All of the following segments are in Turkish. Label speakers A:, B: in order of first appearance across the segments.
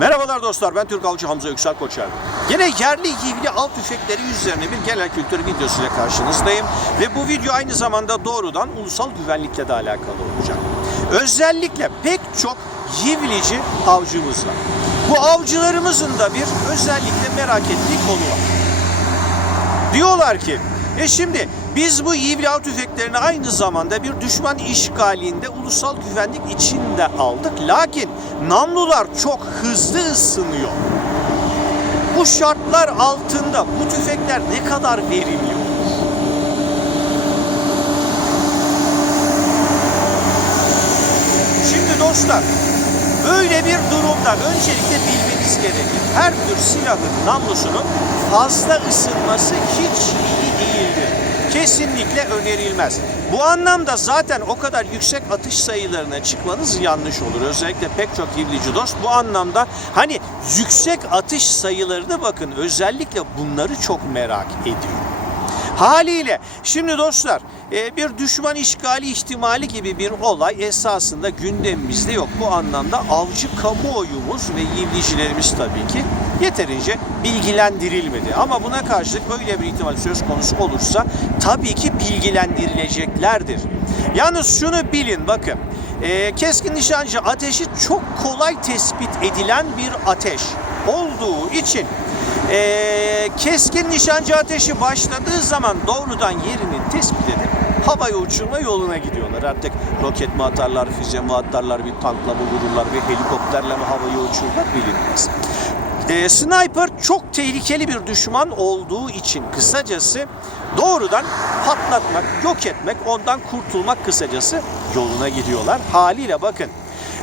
A: Merhabalar dostlar ben Türk Avcı Hamza Yüksel Koçer. Yine yerli yivli av tüfekleri üzerine bir genel kültür videosuyla karşınızdayım. Ve bu video aynı zamanda doğrudan ulusal güvenlikle de alakalı olacak. Özellikle pek çok yivlici avcımız var. Bu avcılarımızın da bir özellikle merak ettiği konu var. Diyorlar ki e şimdi biz bu av tüfeklerini aynı zamanda bir düşman işgalinde ulusal güvenlik için de aldık. Lakin namlular çok hızlı ısınıyor. Bu şartlar altında bu tüfekler ne kadar verimli olur? Şimdi dostlar böyle bir durumda öncelikle bilmeniz gerekir. Her tür silahın namlusunun fazla ısınması hiç iyi değildir. Kesinlikle önerilmez. Bu anlamda zaten o kadar yüksek atış sayılarına çıkmanız yanlış olur. Özellikle pek çok yivlici dost bu anlamda hani yüksek atış sayılarını bakın özellikle bunları çok merak ediyor. Haliyle şimdi dostlar e, bir düşman işgali ihtimali gibi bir olay esasında gündemimizde yok. Bu anlamda avcı kamuoyumuz ve yivlicilerimiz tabii ki yeterince bilgilendirilmedi. Ama buna karşılık öyle bir ihtimal söz konusu olursa tabii ki bilgilendirileceklerdir. Yalnız şunu bilin bakın e, keskin nişancı ateşi çok kolay tespit edilen bir ateş olduğu için ee, keskin nişancı ateşi başladığı zaman doğrudan yerini tespit edip havaya uçurma yoluna gidiyorlar. Artık roket mi atarlar, füze mi atarlar, bir tankla mı vururlar, bir helikopterle mi havaya uçururlar bilinmez. Ee, sniper çok tehlikeli bir düşman olduğu için kısacası doğrudan patlatmak, yok etmek, ondan kurtulmak kısacası yoluna gidiyorlar. Haliyle bakın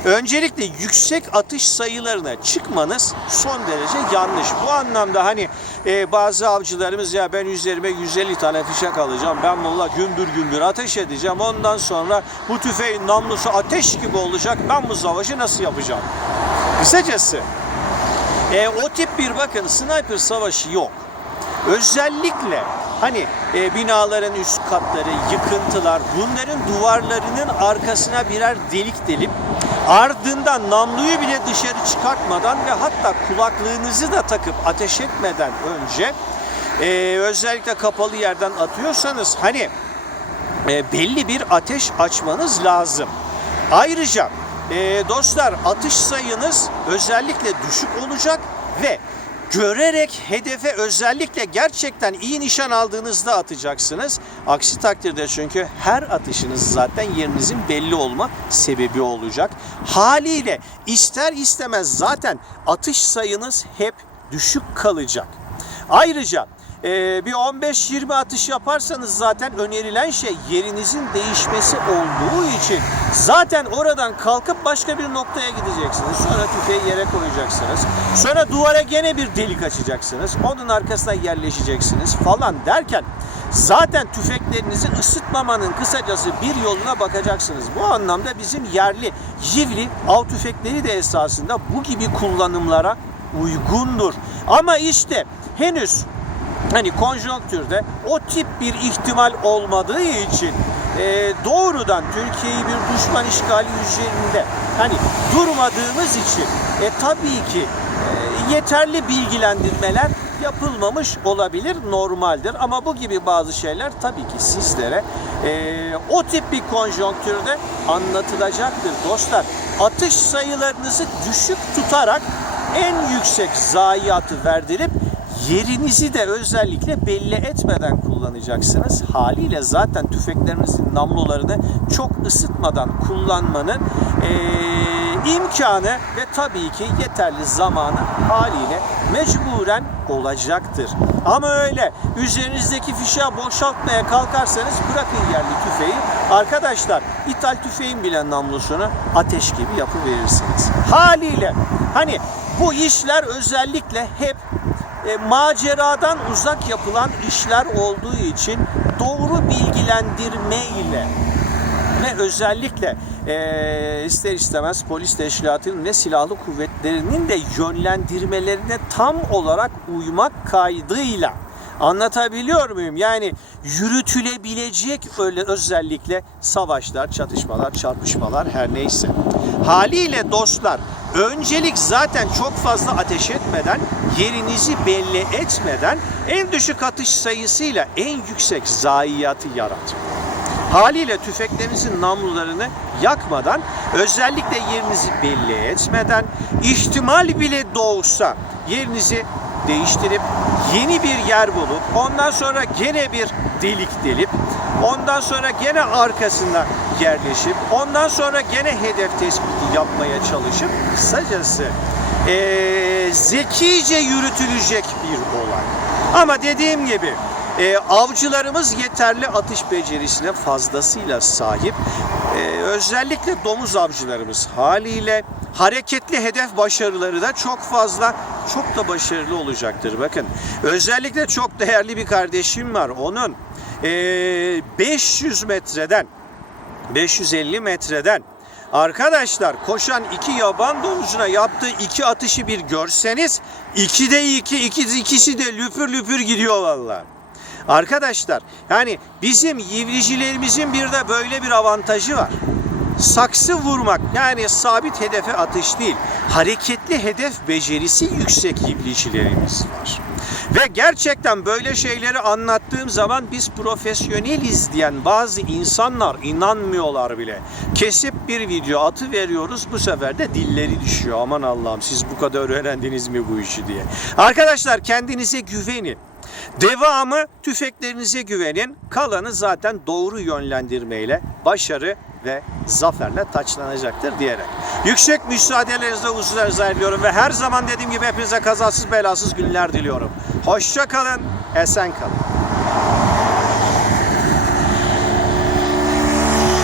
A: Öncelikle yüksek atış sayılarına çıkmanız son derece yanlış. Bu anlamda hani e, bazı avcılarımız ya ben üzerime 150 tane fişek alacağım. Ben bununla gümbür gümbür ateş edeceğim. Ondan sonra bu tüfeğin namlusu ateş gibi olacak. Ben bu savaşı nasıl yapacağım? Kısacası e, o tip bir bakın sniper savaşı yok. Özellikle hani e, binaların üst katları, yıkıntılar, bunların duvarlarının arkasına birer delik delip ardından namluyu bile dışarı çıkartmadan ve hatta kulaklığınızı da takıp ateş etmeden önce e, özellikle kapalı yerden atıyorsanız hani e, belli bir ateş açmanız lazım. Ayrıca e, dostlar atış sayınız özellikle düşük olacak ve görerek hedefe özellikle gerçekten iyi nişan aldığınızda atacaksınız. Aksi takdirde çünkü her atışınız zaten yerinizin belli olma sebebi olacak. Haliyle ister istemez zaten atış sayınız hep düşük kalacak. Ayrıca e, bir 15-20 atış yaparsanız zaten önerilen şey yerinizin değişmesi olduğu için zaten oradan kalkıp başka bir noktaya gideceksiniz. Sonra tüfeği yere koyacaksınız. Sonra duvara gene bir delik açacaksınız. Onun arkasına yerleşeceksiniz falan derken zaten tüfeklerinizi ısıtmamanın kısacası bir yoluna bakacaksınız. Bu anlamda bizim yerli yivli av tüfekleri de esasında bu gibi kullanımlara uygundur. Ama işte henüz hani konjonktürde o tip bir ihtimal olmadığı için e, doğrudan Türkiye'yi bir düşman işgali üzerinde hani durmadığımız için e, tabii ki e, yeterli bilgilendirmeler yapılmamış olabilir normaldir ama bu gibi bazı şeyler tabii ki sizlere e, o tip bir konjonktürde anlatılacaktır dostlar. Atış sayılarınızı düşük tutarak en yüksek zayiatı verdirip yerinizi de özellikle belli etmeden kullanacaksınız. Haliyle zaten tüfeklerinizin namlularını çok ısıtmadan kullanmanın eee, imkanı ve tabii ki yeterli zamanı haliyle mecburen olacaktır. Ama öyle üzerinizdeki fişeği boşaltmaya kalkarsanız bırakın yerli tüfeği. Arkadaşlar ithal tüfeğin bile namlusunu ateş gibi yapıverirsiniz. Haliyle hani bu işler özellikle hep e, maceradan uzak yapılan işler olduğu için doğru bilgilendirme ile ve özellikle e, ister istemez polis teşkilatının ve silahlı kuvvetlerinin de yönlendirmelerine tam olarak uymak kaydıyla Anlatabiliyor muyum? Yani yürütülebilecek öyle özellikle savaşlar, çatışmalar, çarpışmalar her neyse. Haliyle dostlar öncelik zaten çok fazla ateş etmeden, yerinizi belli etmeden en düşük atış sayısıyla en yüksek zayiatı yaratmak. Haliyle tüfeklerinizin namlularını yakmadan, özellikle yerinizi belli etmeden, ihtimal bile doğsa yerinizi değiştirip yeni bir yer bulup ondan sonra gene bir delik delip ondan sonra gene arkasına yerleşip ondan sonra gene hedef tespiti yapmaya çalışıp kısacası eee, zekice yürütülecek bir olay. Ama dediğim gibi e, avcılarımız yeterli atış becerisine fazlasıyla sahip. E, özellikle domuz avcılarımız haliyle hareketli hedef başarıları da çok fazla, çok da başarılı olacaktır. Bakın özellikle çok değerli bir kardeşim var. Onun e, 500 metreden 550 metreden Arkadaşlar koşan iki yaban domuzuna yaptığı iki atışı bir görseniz iki, iki ikisi de lüpür lüpür gidiyor vallahi. Arkadaşlar yani bizim yivricilerimizin bir de böyle bir avantajı var. Saksı vurmak yani sabit hedefe atış değil. Hareketli hedef becerisi yüksek yivricilerimiz var. Ve gerçekten böyle şeyleri anlattığım zaman biz profesyoneliz diyen bazı insanlar inanmıyorlar bile. Kesip bir video atı veriyoruz bu sefer de dilleri düşüyor. Aman Allah'ım siz bu kadar öğrendiniz mi bu işi diye. Arkadaşlar kendinize güvenin. Devamı tüfeklerinize güvenin. Kalanı zaten doğru yönlendirmeyle başarı ve zaferle taçlanacaktır diyerek. Yüksek müsaadelerinizle hususlar diliyorum ve her zaman dediğim gibi hepinize kazasız belasız günler diliyorum. Hoşça kalın, esen kalın.